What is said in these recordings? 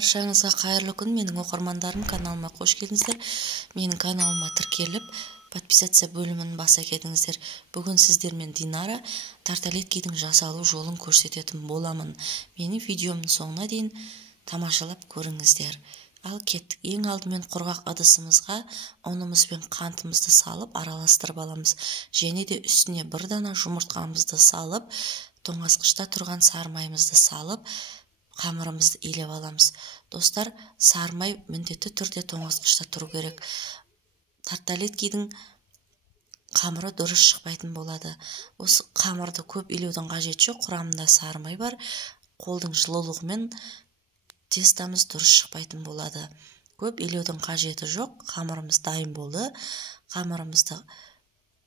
Баршаңызға қайырлы күн. Менің оқырмандарым, каналыма қош келдіңіздер. Менің каналыма тіркеліп, подписация бөлімін баса кетіңіздер. Бүгін сіздермен Динара тарталеткидің жасалу жолын көрсететін боламын. Менің видеомның соңына дейін тамашалап көріңіздер. Ал кеттік. Ең алдымен құрғақ ыдысымызға ұнымыз бен қантымызды салып араластырып аламыз. Және де үстіне бір дана жұмыртқамызды салып, тоңазытқышта тұрған сарымайымызды салып, қамырымызды илеп аламыз. Достар, сарымай міндетті түрде тоңазытқышта тұру керек. Тарталеткидің қамыры дұрыс шықпайтын болады. Осы қамырды көп илеудің қажеті жоқ. Құрамында сарымай бар. Қолдың жылылығымен тестамыз дұрыс шықпайтын болады. Көп илеудің қажеті жоқ. Қамырымыз дайын болды. Қамырымызды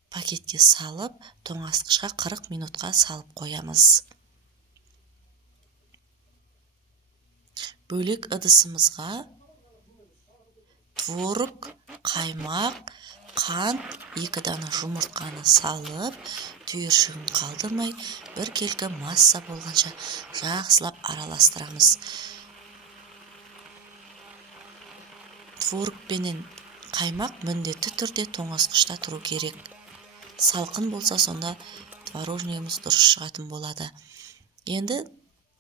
пакетке салып, тоңазытқышқа 40 минутқа салып қоямыз. Бөлек ыдысымызға творог, қаймақ, қант, 2 дана жұмыртқаны салып, түйіршігін қалдырмай, бір келкі масса болғанша жақсылап араластырамыз. Творог пенен қаймақ міндетті түрде тоңазытқышта тұру керек. Салқын болса, сонда творожнигіміз дұрыс шығатын болады. Енді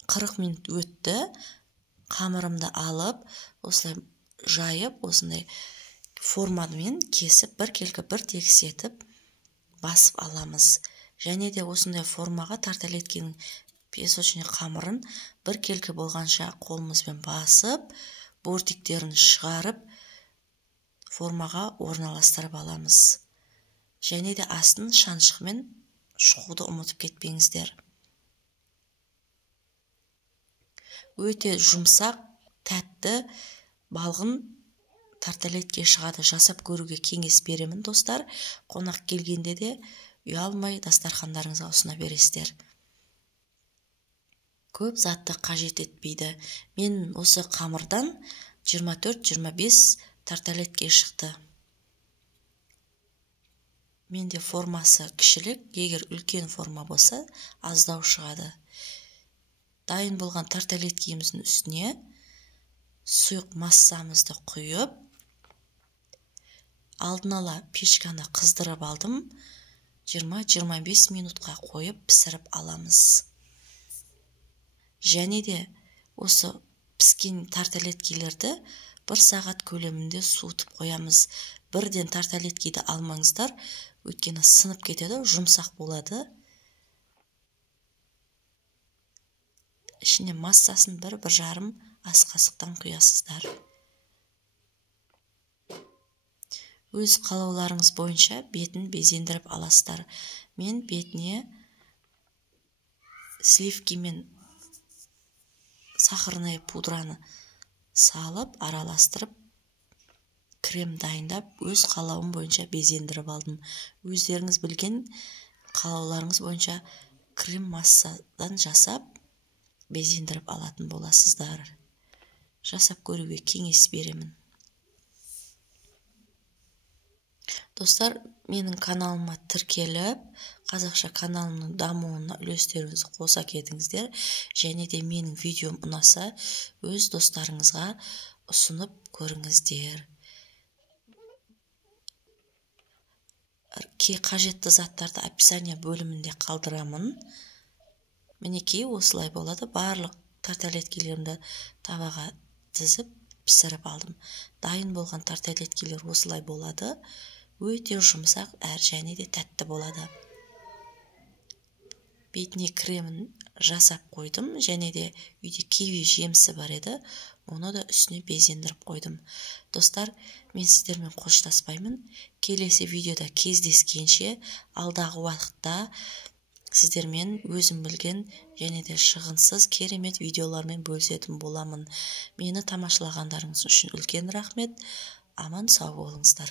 40 минут өтті. Қамырымды алып, осылай жайып, осындай формамен кесіп, бір келкі бір тегіс етіп басып аламыз. Және де осындай формаға тарталеткенің песочный қамырын бір келкі болғанша қолымызбен басып, бортиктерін шығарып, формаға орналастырып аламыз. Және де астын шаншықмен шұқуды ұмытып кетпеңіздер. Өте жұмсақ, тәтті, балғын тарталетке шығады. Жасап көруге кеңес беремін, достар. Қонақ келгенде де ұялмай дастархандарыңызға ұсына бересіздер. Көп затты қажет етпейді. Мен осы қамырдан 24-25 тарталетке шықты. Менде формасы кішілік, егер үлкен форма болса, аздау шығады. Дайын болған тарталеткеміздің үстіне сұйық массамызды құйып, алдын ала пешканы қыздырып алдым. 20-25 минутқа қойып пісіріп аламыз. Және де осы піскен тарталеткелерді 1 сағат көлемінде суытып қоямыз. Бірден тарталеткейді алмаңыздар, өйткені сынып кетеді, жұмсақ болады. Ішіне массасын 1-1,5 ас қасықтан құясыздар. Өз қалауларыңыз бойынша бетін безендіріп аласыздар. Мен бетіне сливки мен сахарный пудраны салып, араластырып, крем дайындап, өз қалауым бойынша безендіріп алдым. Өздеріңіз білген қалауларыңыз бойынша крем массадан жасап, безендіріп алатын боласыздар. Жасап көруге кеңес беремін. Достар, менің каналыма тіркеліп, қазақша каналымның дамуына үлестеріңізді қоса кетіңіздер. Және де менің видеом ұнаса, өз достарыңызға ұсынып көріңіздер. Қажетті заттарды описание бөлімінде қалдырамын. Мінекей осылай болады. Барлық тарталеткелерімді табаға тізіп, пісіріп алдым. Дайын болған тарталеткелер осылай болады. Өте жұмсақ, және де тәтті болады. Бетіне кремін жасап қойдым. Және де үйде киви жемісі бар еді. Оны да үстіне безендіріп қойдым. Достар, мен сіздермен қоштаспаймын. Келесі видеода кездескенше, алдағы уақытта сіздермен өзім білген және де шығынсыз керемет видеолармен бөлісетін боламын. Мені тамашалағандарыңыз үшін үлкен рахмет. Аман сау болыңыздар.